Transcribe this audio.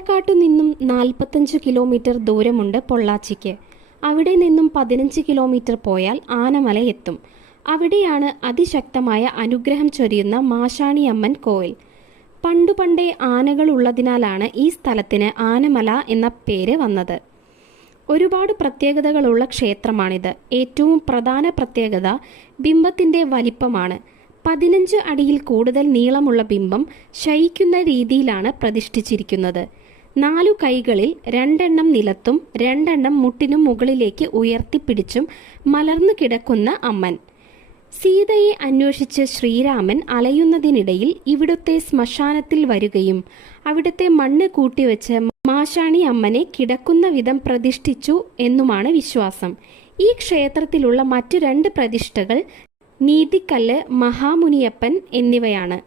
പാലക്കാട്ടു നിന്നും 45 കിലോമീറ്റർ ദൂരമുണ്ട് പൊള്ളാച്ചിക്ക്. അവിടെ നിന്നും 15 കിലോമീറ്റർ പോയാൽ ആനമല എത്തും. അവിടെയാണ് അതിശക്തമായ അനുഗ്രഹം ചൊരിയുന്ന മാഷാണിയമ്മൻ കോവിൽ. പണ്ടുപണ്ടേ ആനകൾ ഉള്ളതിനാലാണ് ഈ സ്ഥലത്തിന് ആനമല എന്ന പേര് വന്നത്. ഒരുപാട് പ്രത്യേകതകളുള്ള ക്ഷേത്രമാണിത്. ഏറ്റവും പ്രധാന പ്രത്യേകത ബിംബത്തിന്റെ വലിപ്പമാണ്. 15 അടിയിൽ കൂടുതൽ നീളമുള്ള ബിംബം ശയിക്കുന്ന രീതിയിലാണ് പ്രതിഷ്ഠിച്ചിരിക്കുന്നത്. 4 കൈകളിൽ 2 എണ്ണം നിലത്തും 2 എണ്ണം മുട്ടിനും മുകളിലേക്ക് ഉയർത്തിപ്പിടിച്ചും മലർന്നു കിടക്കുന്ന അമ്മൻ. സീതയെ അന്വേഷിച്ച് ശ്രീരാമൻ അലയുന്നതിനിടയിൽ ഇവിടുത്തെ ശ്മശാനത്തിൽ വരികയും അവിടുത്തെ മണ്ണ് കൂട്ടിവെച്ച് മാഷാണി അമ്മനെ കിടക്കുന്ന വിധം പ്രതിഷ്ഠിച്ചു എന്നുമാണ് വിശ്വാസം. ഈ ക്ഷേത്രത്തിലുള്ള മറ്റു 2 പ്രതിഷ്ഠകൾ നീതിക്കല്ല്, മഹാമുനിയപ്പൻ എന്നിവയാണ്.